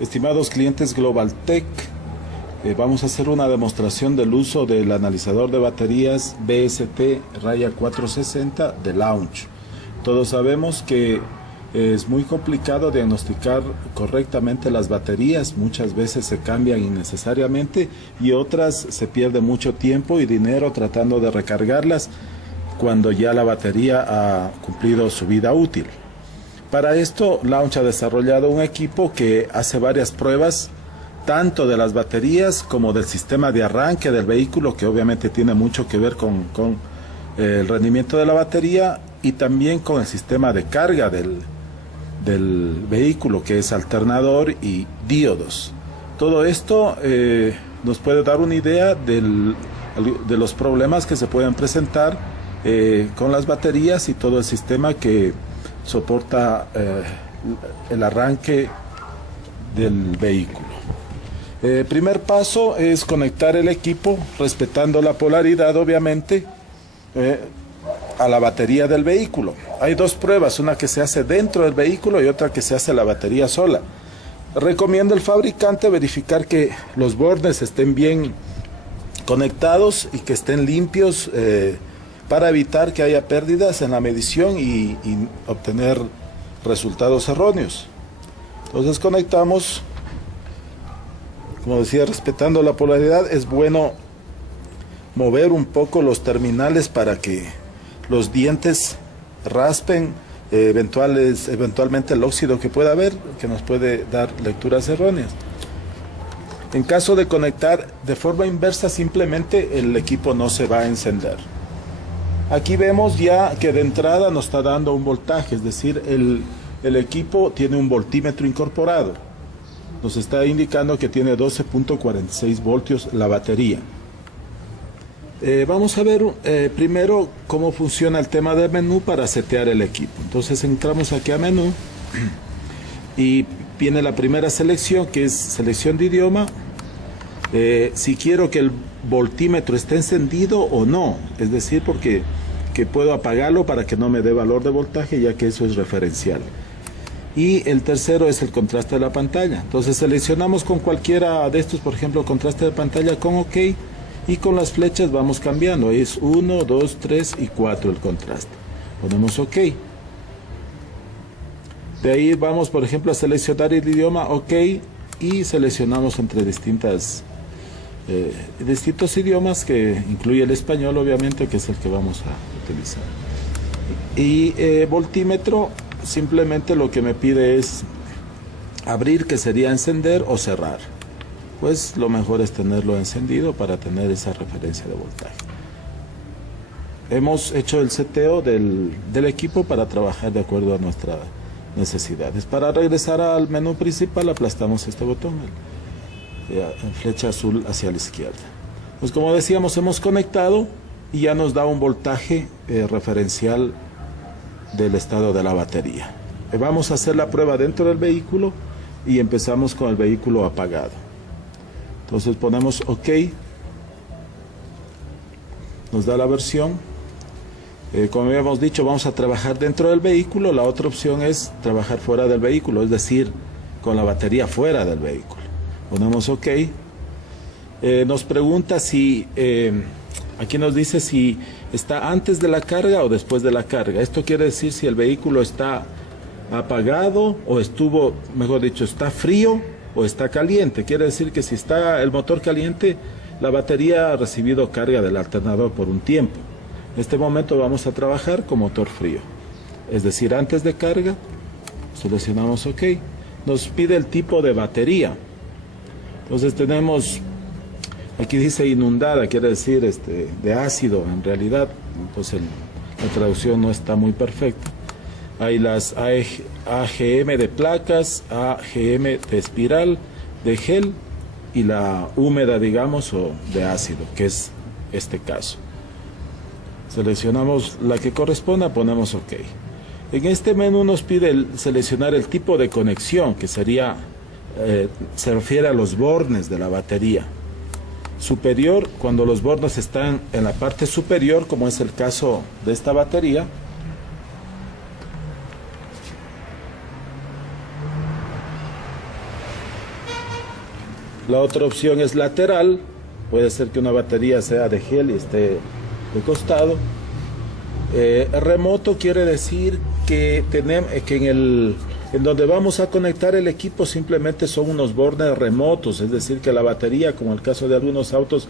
Estimados clientes GlobalTech, vamos a hacer una demostración del uso del analizador de baterías BST-460 de Launch. Todos sabemos que es muy complicado diagnosticar correctamente las baterías, muchas veces se cambian innecesariamente y otras se pierde mucho tiempo y dinero tratando de recargarlas cuando ya la batería ha cumplido su vida útil. Para esto, Launch ha desarrollado un equipo que hace varias pruebas, tanto de las baterías como del sistema de arranque del vehículo, que obviamente tiene mucho que ver con el rendimiento de la batería, y también con el sistema de carga del vehículo, que es alternador y diodos. Todo esto nos puede dar una idea de los problemas que se pueden presentar con las baterías y todo el sistema que soporta el arranque del vehículo. Primer paso es conectar el equipo respetando la polaridad, obviamente, a la batería del vehículo. Hay dos pruebas, una que se hace dentro del vehículo y otra que se hace la batería sola. Recomienda el fabricante verificar que los bordes estén bien conectados y que estén limpios para evitar que haya pérdidas en la medición y obtener resultados erróneos. Entonces conectamos, como decía, respetando la polaridad. Es bueno mover un poco los terminales para que los dientes raspen eventualmente el óxido que pueda haber, que nos puede dar lecturas erróneas. En caso de conectar de forma inversa, simplemente el equipo no se va a encender. Aquí vemos ya que de entrada nos está dando un voltaje, es decir, el equipo tiene un voltímetro incorporado. Nos está indicando que tiene 12.46 voltios la batería. Vamos a ver primero cómo funciona el tema del menú para setear el equipo. Entonces entramos aquí a menú y viene la primera selección, que es selección de idioma. Si quiero que el voltímetro esté encendido o no, es decir, porque puedo apagarlo para que no me dé valor de voltaje, ya que eso es referencial. Y el tercero es el contraste de la pantalla. Entonces seleccionamos con cualquiera de estos, por ejemplo, contraste de pantalla con OK, y con las flechas vamos cambiando. Ahí es 1, 2, 3 y 4 el contraste. Ponemos OK. De ahí vamos, por ejemplo, a seleccionar el idioma OK y seleccionamos entre distintos idiomas, que incluye el español, obviamente, que es el que vamos a utilizar. Y voltímetro, simplemente lo que me pide es abrir, que sería encender, o cerrar. Pues lo mejor es tenerlo encendido para tener esa referencia de voltaje. Hemos hecho el seteo del equipo para trabajar de acuerdo a nuestras necesidades. Para regresar al menú principal, aplastamos este botón, en flecha azul hacia la izquierda. Pues como decíamos, hemos conectado y ya nos da un voltaje referencial del estado de la batería. Vamos a hacer la prueba dentro del vehículo y empezamos con el vehículo apagado. Entonces ponemos OK, nos da la versión. Como habíamos dicho, vamos a trabajar dentro del vehículo. La otra opción es trabajar fuera del vehículo, es decir, con la batería fuera del vehículo. Ponemos OK. Nos pregunta si, aquí nos dice si está antes de la carga o después de la carga. Esto quiere decir si el vehículo está apagado o estuvo, mejor dicho, está frío o está caliente. Quiere decir que si está el motor caliente, la batería ha recibido carga del alternador por un tiempo. En este momento vamos a trabajar con motor frío, es decir, antes de carga. Seleccionamos OK. Nos pide el tipo de batería. Entonces tenemos, aquí dice inundada, quiere decir de ácido en realidad, pues la traducción no está muy perfecta. Hay las AGM de placas, AGM de espiral, de gel, y la húmeda, digamos, o de ácido, que es este caso. Seleccionamos la que corresponda, ponemos OK. En este menú nos pide seleccionar el tipo de conexión, que sería, se refiere a los bornes de la batería. Superior, cuando los bornes están en la parte superior, como es el caso de esta batería. La otra opción es lateral, puede ser que una batería sea de gel y esté de costado. Remoto quiere decir que tenemos que en donde vamos a conectar el equipo simplemente son unos bornes remotos, es decir, que la batería, como el caso de algunos autos,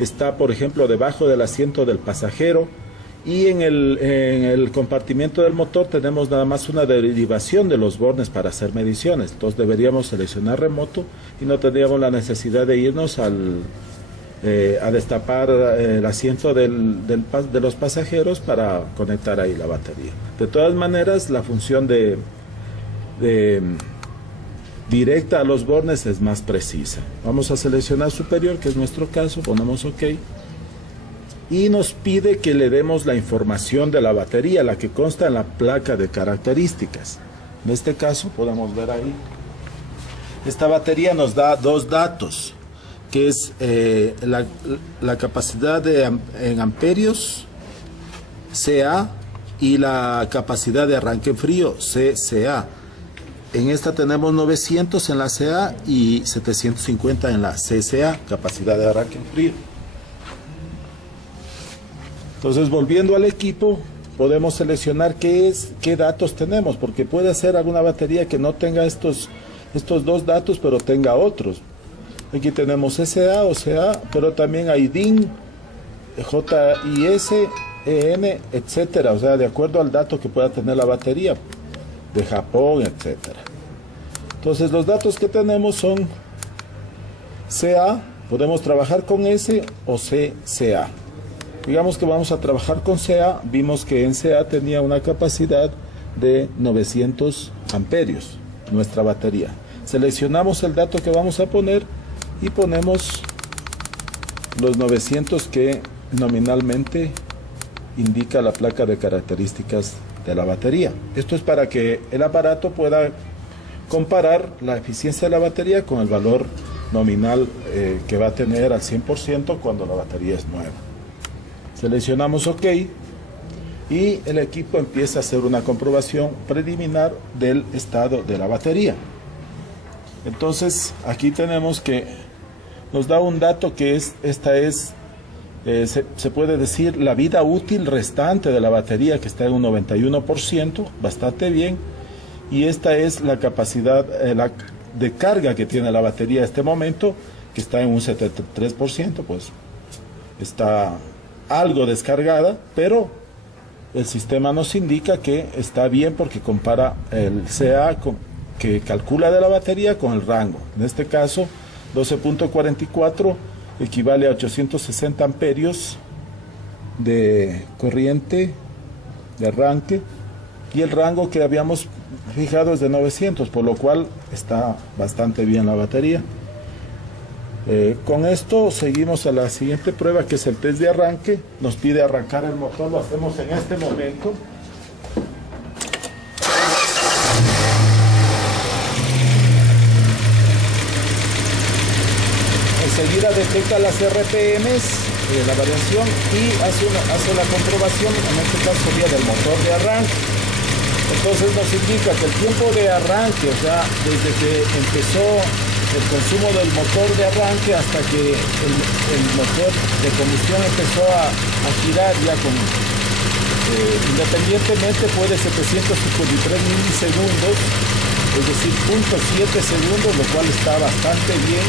está, por ejemplo, debajo del asiento del pasajero, y en el compartimiento del motor tenemos nada más una derivación de los bornes para hacer mediciones. Entonces deberíamos seleccionar remoto y no tendríamos la necesidad de irnos a destapar el asiento de los pasajeros para conectar ahí la batería. De todas maneras, la función de directa a los bornes es más precisa. Vamos a seleccionar superior, que es nuestro caso, ponemos OK. Y nos pide que le demos la información de la batería, la que consta en la placa de características. En este caso, podemos ver ahí, esta batería nos da dos datos, que es la capacidad en amperios, CA, y la capacidad de arranque en frío, CCA. En esta tenemos 900 en la CA y 750 en la CCA, capacidad de arranque en frío. Entonces, volviendo al equipo, podemos seleccionar qué datos tenemos, porque puede ser alguna batería que no tenga estos dos datos, pero tenga otros. Aquí tenemos SA o CA, pero también hay DIN, JIS, EN, etcétera, o sea, de acuerdo al dato que pueda tener la batería, de Japón, etcétera. Entonces, los datos que tenemos son CA, podemos trabajar con S o CCA. Digamos que vamos a trabajar con CA, vimos que en CA tenía una capacidad de 900 amperios, nuestra batería. Seleccionamos el dato que vamos a poner y ponemos los 900 que nominalmente indica la placa de características de la batería. Esto es para que el aparato pueda comparar la eficiencia de la batería con el valor nominal que va a tener al 100% cuando la batería es nueva. Seleccionamos OK y el equipo empieza a hacer una comprobación preliminar del estado de la batería. Entonces, aquí tenemos que nos da un dato que se puede decir la vida útil restante de la batería, que está en un 91%, bastante bien, y esta es la capacidad de carga que tiene la batería en este momento, que está en un 73%, pues está algo descargada, pero el sistema nos indica que está bien porque compara el CA que calcula de la batería con el rango. En este caso, 12.44 equivale a 860 amperios de corriente de arranque, y el rango que habíamos fijado es de 900, por lo cual está bastante bien la batería. Con esto seguimos a la siguiente prueba, que es el test de arranque. Nos pide arrancar el motor, lo hacemos en este momento. Enseguida detecta las RPMs, la variación, y hace la comprobación, en este caso sería del motor de arranque. Entonces nos indica que el tiempo de arranque, o sea, desde que empezó el consumo del motor de arranque hasta que el motor de combustión empezó a girar ya independientemente, fue de 753 milisegundos, es decir, 0.7 segundos, lo cual está bastante bien.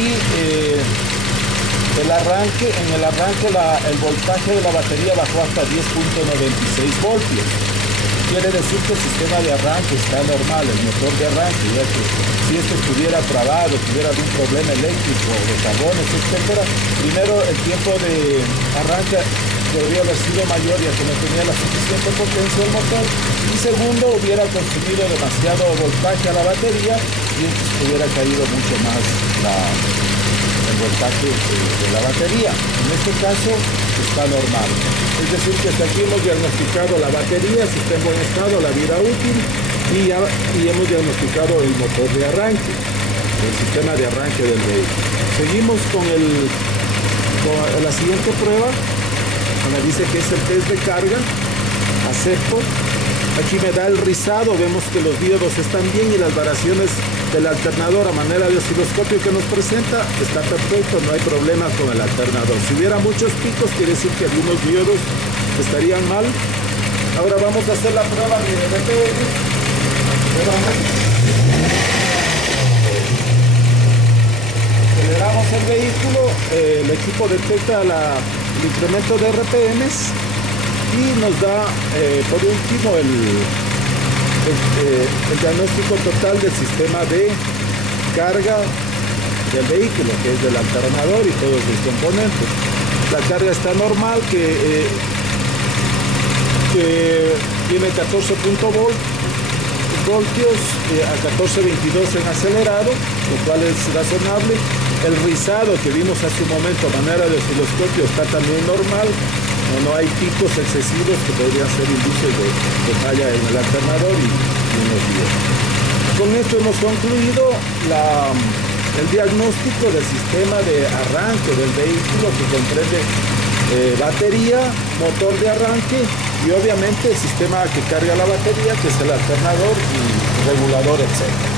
Y en el arranque el voltaje de la batería bajó hasta 10.96 voltios. Quiere decir que el sistema de arranque está normal, el motor de arranque, ya que si este estuviera trabado, tuviera algún problema eléctrico, de carbones, etcétera, primero el tiempo de arranque debería haber sido mayor, ya que no tenía la suficiente potencia del motor, y segundo, hubiera consumido demasiado voltaje a la batería y hubiera caído mucho más el voltaje de la batería. En este caso está normal, es decir que hasta aquí hemos diagnosticado la batería, si está en buen estado, la vida útil, y hemos diagnosticado el motor de arranque, el sistema de arranque del vehículo. Seguimos con la siguiente prueba, donde dice que es el test de carga. Acepto. Aquí me da el rizado, vemos que los diodos están bien y las variaciones del alternador a manera de osciloscopio que nos presenta está perfecto, no hay problema con el alternador. Si hubiera muchos picos, quiere decir que algunos diodos estarían mal. Ahora vamos a hacer la prueba de RPM. Aceleramos el vehículo, el equipo detecta el incremento de RPMs y nos da por último el diagnóstico total del sistema de carga del vehículo, que es del alternador y todos sus componentes. La carga está normal, que tiene 14 voltios a 14.22 en acelerado, lo cual es razonable. El rizado que vimos hace un momento a manera de osciloscopio está también normal, no hay picos excesivos que podrían ser indicios de falla en el alternador y en los diodos. Con esto hemos concluido el diagnóstico del sistema de arranque del vehículo, que comprende batería, motor de arranque y obviamente el sistema que carga la batería, que es el alternador y regulador, etc.